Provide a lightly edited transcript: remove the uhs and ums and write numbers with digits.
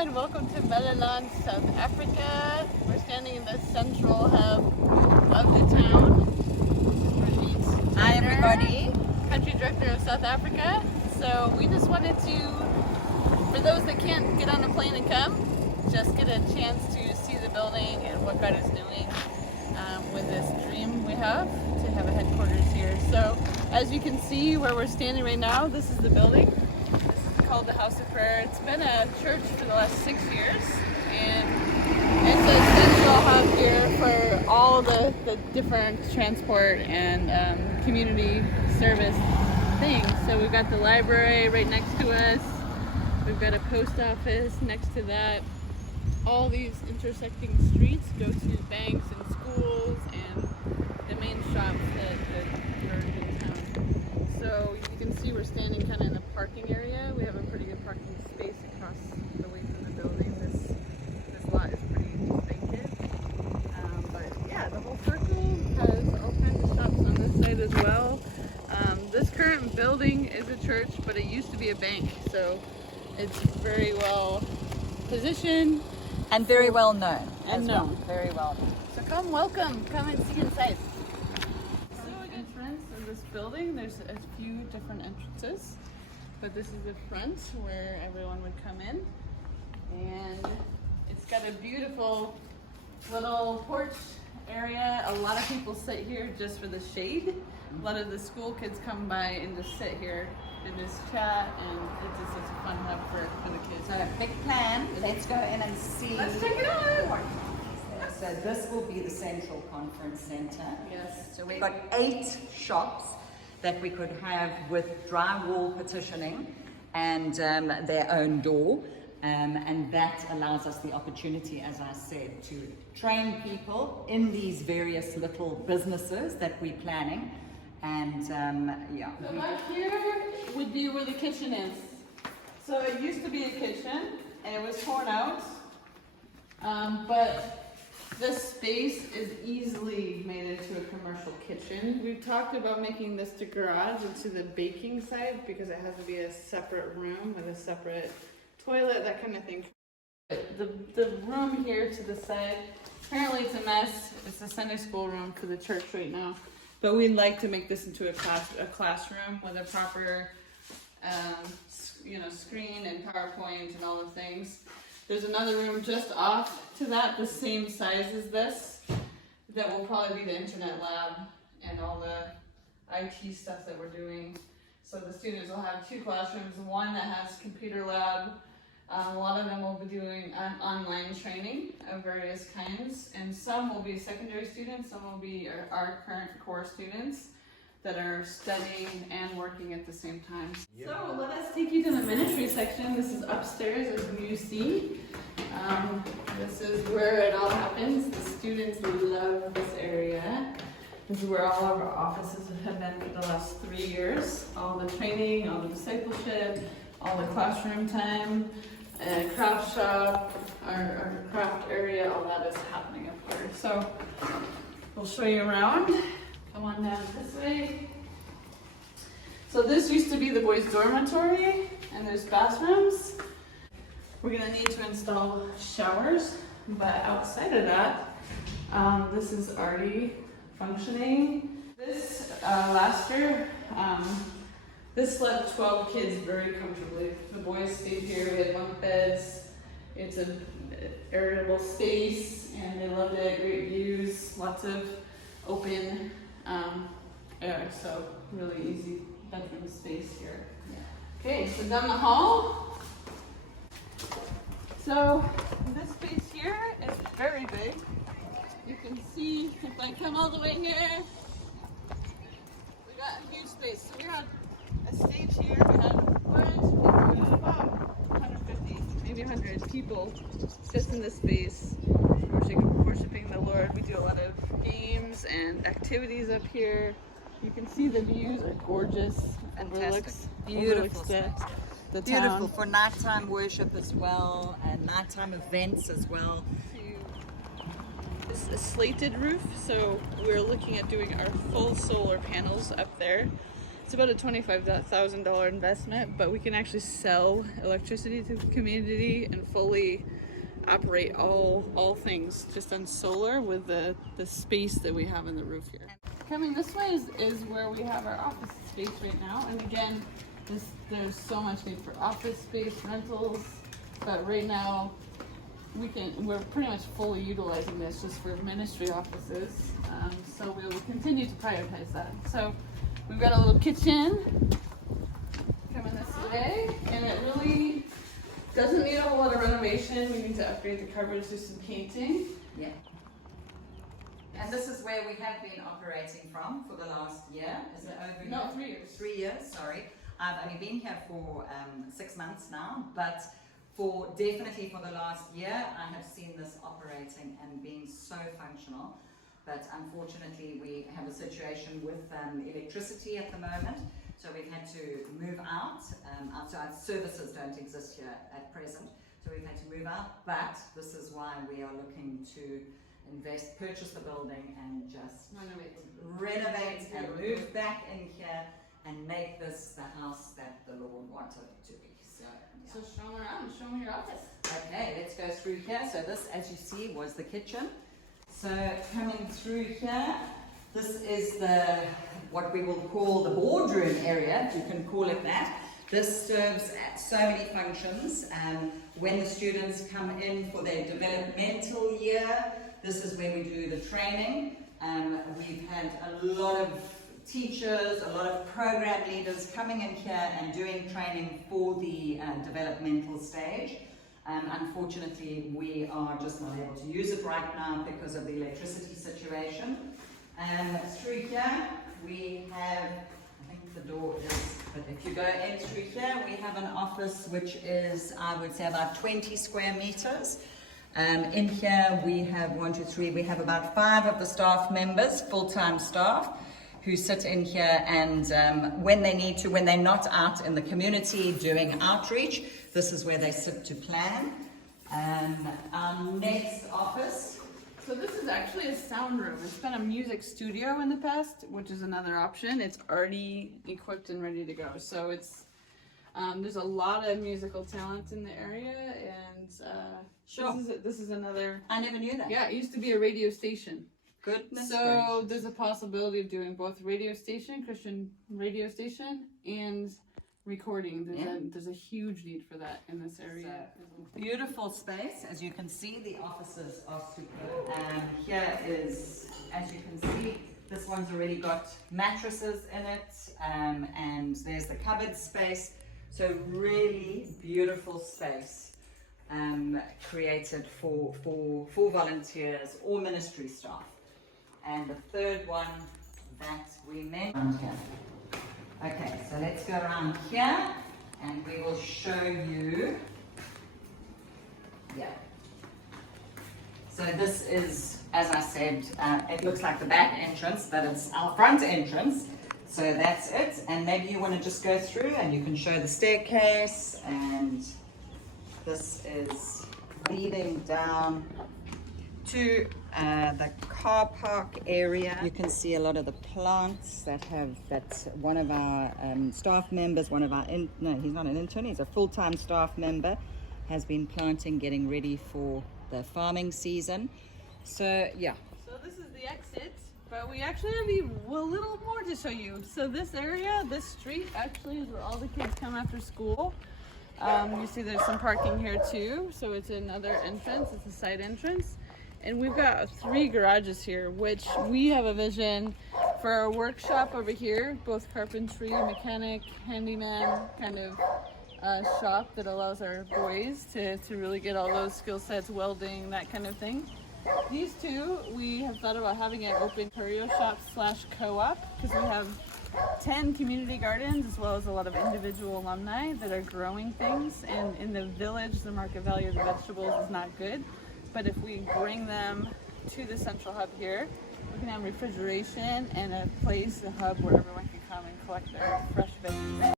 and welcome to Melaland, South Africa. We're standing in the central hub of the town. Hi everybody. Country Director of South Africa. So we just wanted to, for those that can't get on a plane and come, just get a chance to see the building and what God is doing with this dream we have to have a headquarters here. So as you can see where we're standing right now, this is the building. Called the House of Prayer. It's been a church for the last 6 years, and it's a central hub here for all the different transport and community service things. So we've got the library right next to us. We've got a post office next to that. All these intersecting streets go to banks and schools and the main shops that are in town. So you can see we're standing kind of in a parking area. We have a pretty good parking space across the way from the building. This lot is pretty vacant. But yeah, the whole circle has all kinds of shops on this side as well. This current building is a church, but it used to be a bank. So it's very well positioned. And very well known. And known. Very well known. So come and see inside. Entrance of this building, there's a few different entrances, but this is the front where everyone would come in, and it's got a beautiful little porch area. A lot of people sit here just for the shade. A lot of the school kids come by and just sit here and just chat, and it's just such a fun hub for the kids. So big plan, let's go in and see. Let's check it out. So this will be the Central Conference Center. Yes. So we've got 8 shops that we could have with drywall partitioning and their own door. And that allows us the opportunity, as I said, to train people in these various little businesses that we're planning. And yeah. So back here would be where the kitchen is. So it used to be a kitchen and it was torn out. But this space is easily made into a commercial kitchen. We've talked about making this to garage into the baking side because it has to be a separate room with a separate toilet, that kind of thing. The room here to the side, apparently it's a mess. It's a Sunday school room for the church right now. But we'd like to make this into a classroom with a proper screen and PowerPoint and all the things. There's another room just off to that, the same size as this, that will probably be the internet lab and all the IT stuff that we're doing. So the students will have 2 classrooms, one that has computer lab. A lot of them will be doing online training of various kinds, and some will be secondary students, some will be our current core students that are studying and working at the same time. So let us take you to the ministry section. This is upstairs, as you see. This is where it all happens. The students love this area. This is where all of our offices have been for the last 3 years. All the training, all the discipleship, all the classroom time, craft shop, our craft area, all that is happening up here. So we'll show you around. Come on down this way. So this used to be the boys' dormitory, and there's bathrooms. We're gonna need to install showers, but outside of that, this is already functioning. This last year, this slept 12 kids very comfortably. The boys stayed here, we had bunk beds. It's an airable space, and they loved it, great views, lots of open air, so really easy bedroom space here. Okay, so down the hall. So this space here is very big. You can see, if I come all the way here, we got a huge space. So we had a stage here, we had about 150, maybe 100 people just in this space worshiping the Lord. We do a lot of games and activities up here. You can see the views are gorgeous. Fantastic. Beautiful space. The Beautiful town. for nighttime worship as well, and nighttime events as well. It's a slated roof, so we're looking at doing our full solar panels up there. It's about a $25,000 investment, but we can actually sell electricity to the community and fully operate all things just on solar with the space that we have in the roof here. Coming this way is where we have our office space right now, and again, there's so much need for office space, rentals, but right now we're pretty much fully utilizing this just for ministry offices, so we will continue to prioritize that. So we've got a little kitchen coming this way, and it really doesn't need a whole lot of renovation. We need to upgrade the cupboards, do some painting. Yeah. And this is where we have been operating from for the last year. Is it over? No, here? 3 years. 3 years, sorry. I've only been here for 6 months now, but definitely for the last year, I have seen this operating and being so functional. But unfortunately, we have a situation with electricity at the moment, so we've had to move out. Our services don't exist here at present, so we've had to move out. But this is why we are looking to purchase the building and just renovate and move back in here and make this the house that the Lord wanted it to be. So show them around, show them your office. Okay, let's go through here. So this, as you see, was the kitchen. So coming through here, this is what we will call the boardroom area, if you can call it that. This serves at so many functions. When the students come in for their developmental year, this is where we do the training. We've had a lot of teachers, a lot of program leaders coming in here and doing training for the developmental stage. Unfortunately, we are just not able to use it right now because of the electricity situation. Through here, we have, I think the door is, but if you go in through here, we have an office which is, I would say, about 20 square meters. In here, we have we have about 5 of the staff members, full-time staff, who sit in here, and when they need to, when they're not out in the community doing outreach, this is where they sit to plan. Our next office. So this is actually a sound room. It's been a music studio in the past, which is another option. It's already equipped and ready to go. So it's there's a lot of musical talent in the area, and Sure. This is another. I never knew that. Yeah, it used to be a radio station. Goodness So gracious. there's a possibility of doing both radio station, Christian radio station, and recording. There's a huge need for that in this area. Beautiful space. As you can see, the offices are superb. Here is, as you can see, this one's already got mattresses in it, and there's the cupboard space. So really beautiful space created for volunteers or ministry staff. And the third one that we mentioned here. Okay, so let's go around here and we will show you. Yeah. So this is, as I said, it looks like the back entrance, but it's our front entrance. So that's it. And maybe you want to just go through and you can show the staircase, and this is leading down to the car park area. You can see a lot of the plants that one of our staff members, no, he's not an intern, he's a full-time staff member, has been planting, getting ready for the farming season. So yeah. So this is the exit, but we actually have a little more to show you. So this area, this street actually is where all the kids come after school. You see there's some parking here too, so it's another entrance, it's a side entrance. And we've got 3 garages here, which we have a vision for our workshop over here, both carpentry, mechanic, handyman kind of shop that allows our boys to really get all those skill sets, welding, that kind of thing. These 2, we have thought about having an open curio shop / co-op, because we have 10 community gardens as well as a lot of individual alumni that are growing things, and in the village the market value of the vegetables is not good. But if we bring them to the central hub here, we can have refrigeration and a hub where everyone can come and collect their fresh veggies.